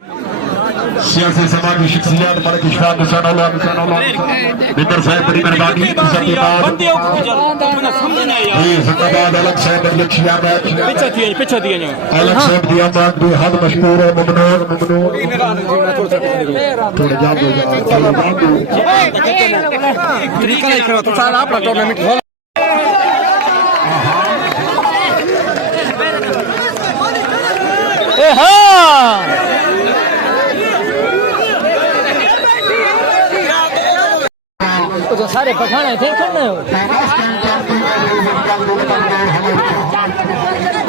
सियासी समाजी शख्सियत मलिक इशफाक हुसैन बिंदर साहब बड़ी मेहरबानी जिंदाबाद अलग साहब लक्ष्या मैच पीछे दिए अलग साहब दी आमद बेहद मशहूर है ममनून थोड़ा जाओ तरीका नहीं करो तो सारा अपना टूर्नामेंट खोल ए हां तो सारे पठाने थे करने हो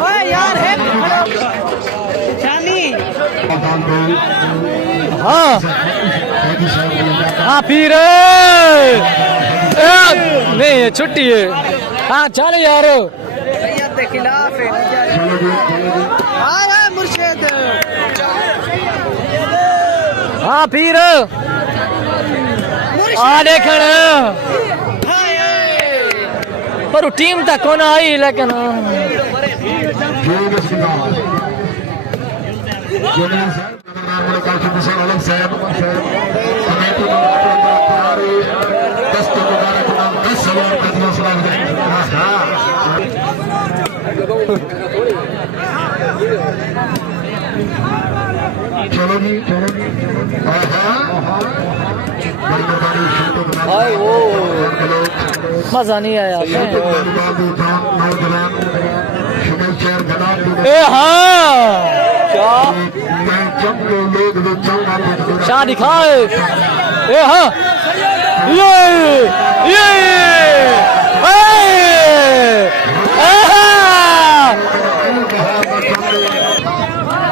ओए यार है शामी हाँ हाँ पीर नहीं है छुट्टी है हाँ चल यार के खिलाफ है मुर्शिद हाँ पीर आ देखण पर टीम तक कौन आई लेकिन चलो जी वो मजा नहीं आया हाँ क्या शाह दिखाए ए हाँ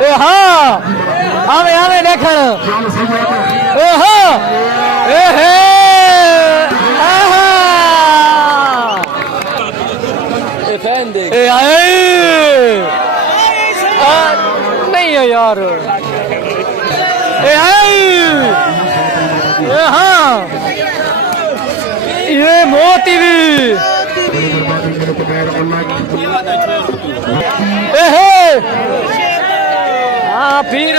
ये हाँ हमें देखन ए हाँ नहीं है यार हाँ ये मोती भी हाँ फिर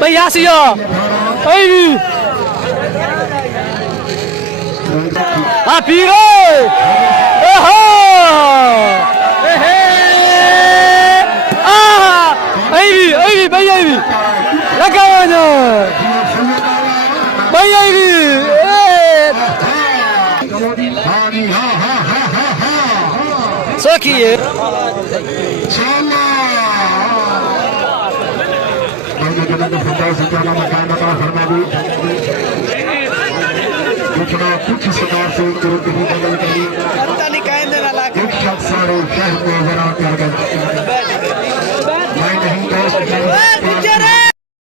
भैया सिया हाँ फिर भैया भी लगा भैया भी सखी कुछ सरकार से तुरंत ही बदल गई।